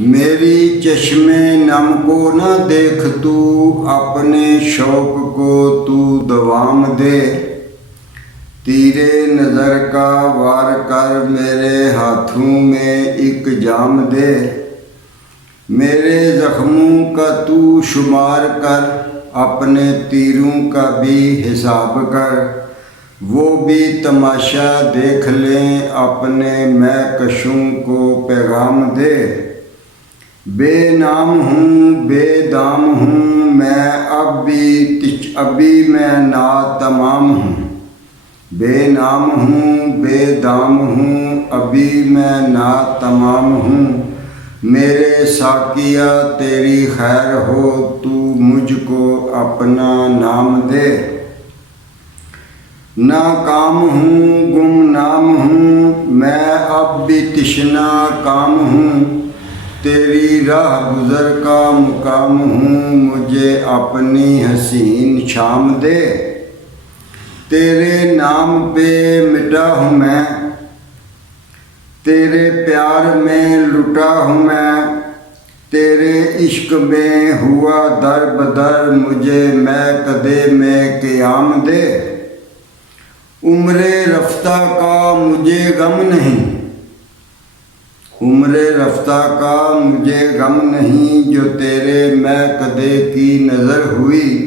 मेरी चश्मे नम को न देख तू, अपने शौक को तू दवाम दे। तीरे नज़र का वार कर मेरे हाथों में एक जाम दे। मेरे ज़ख्मों का तू शुमार कर, अपने तीरों का भी हिसाब कर। वो भी तमाशा देख लें, अपने महकशों को पैगाम दे। बेनाम हूँ बेदाम हूँ मैं, अभी मैं नातमाम हूँ। बेनाम हूँ बेदाम हूँ, अभी मैं नातमाम हूँ। मेरे साकिया तेरी खैर हो, तू मुझको अपना नाम दे। नाकाम हूँ गुमनाम हूँ मैं, अब भी तिश्ना काम हूँ। तेरी राह गुज़र का मुकाम हूँ, मुझे अपनी हसीन शाम दे। तेरे नाम पे मिटा हूँ मैं, तेरे प्यार में लुटा हूँ मैं। तेरे इश्क में हुआ दर बदर, मुझे मैं कदे में क़याम दे। उम्रे रफ्ता का मुझे गम नहीं, उम्रे रफ्ता का मुझे गम नहीं, जो तेरे मैं कदे की नज़र हुई।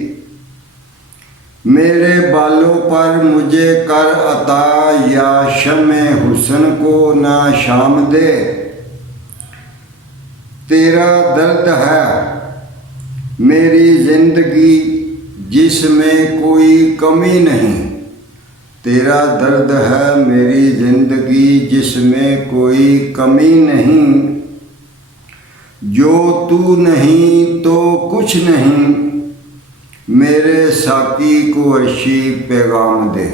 मेरे बालों पर मुझे कर अता, या शमे हुस्न को ना शाम दे। तेरा दर्द है मेरी ज़िंदगी, जिसमें कोई कमी नहीं। तेरा दर्द है मेरी ज़िंदगी, जिसमें कोई कमी नहीं। जो तू नहीं तो कुछ नहीं, मेरे साकी को अर्शी पैगाम दे।